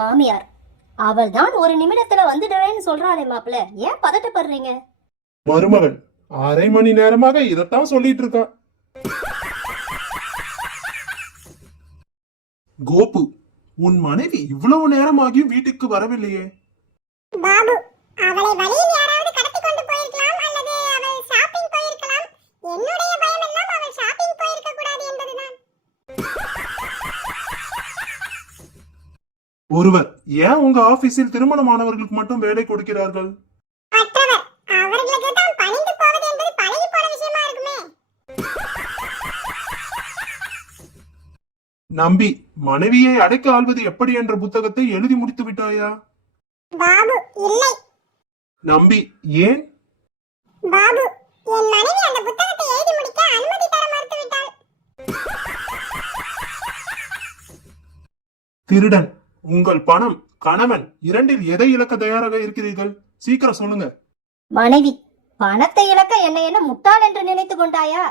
மாமியார் அவள் தான் ஒரு நிமிடத்துல வந்துடுறேன்னு சொல்றாளே மாப்பிள்ள, ஏன் பதட்டப்படுறீங்க? மருமகள் 1/2 மணி நேரமாக இதத்தான் சொல்லிட்டு இருக்கா. கோபு, உன் மனைவி இவ்வளவு நேரமாகியும் வீட்டுக்கு வரவில்லையே? பாபு, அவளை வழியில் யாராவது கடத்தி கொண்டு போயிருக்கலாம் அல்லது அவள் ஷாப்பிங் போயிருக்கலாம். என்னுடைய பயம் எல்லாம் அவள் ஷாப்பிங் போயிருக்க கூடாது என்பதுதான். ஒருவர் ஏன் உங்க ஆபீஸில் திருமணமானவர்களுக்கு மட்டும் வேலை கொடுக்கிறார்கள்? மற்றவர் அவர்களுக்கு தான் பணிந்து போவது என்பது பழகி போன விஷயமா இருக்குமே. நம்பி, மனைவியை அடைக்க ஆள்வது எப்படி என்ற புத்தகத்தை எழுதி முடித்து விட்டாயா? பாபு, இல்லை. நம்பி, ஏன்? பாபு, என் மனைவி அந்த புத்தகத்தை எழுதி முடிக்க அனுமதி தர மறுத்துவிட்டாள். திருடன், உங்கள் பணம், கணவன் இரண்டில் எதை இழக்க தயாராக இருக்கிறீர்கள்? சீக்கிரம் சொல்லுங்க. மனைவி, பணத்தை இழக்க என்னை என்ன முட்டாள் என்று நினைத்து கொண்டாயா?